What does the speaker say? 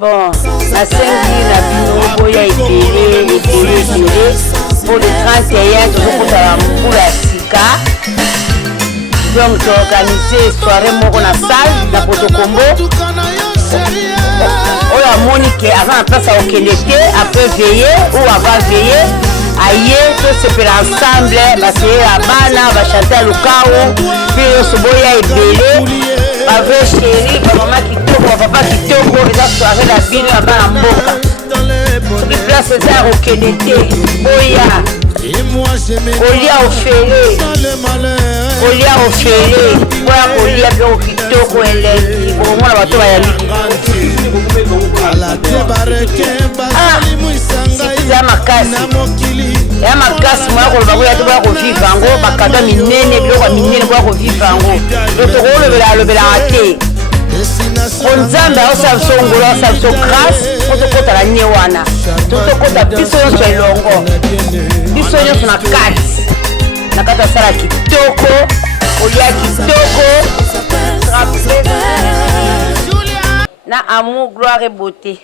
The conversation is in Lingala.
Bon, la 5 la binoboya épelé pour le 31, toujours pour la moula sika. Donc, tu organises soirée moko na salle, na Potokombo. Oh la Monique, avant la place à Okenete, après veiller ou avant veiller, aïe, tout se fait ensemble, parce que la bana va chanter à Lukao, puis le soboya épelé. Avec chérie, maman qui tombe, papa qui tombe, les autres soirées la ville là-bas en boca. Les places c'est au Kenete, Boya, Olia au Félé, Olia au Félé, Boya Olia bien au Kitoko et les pour moi la bateau va y aller. C'est ma casse. Ya makasi mwa ko babuya to ba ko vivre ngo bakada minene biloko minene kwa ko vivre ngo to ko lobela ate onzamba osa songola osa so grâce to kota la nyewana to kota biso yo elongo biso yo na kati na kata sala kitoko olia kitoko na amour gloire et beauté.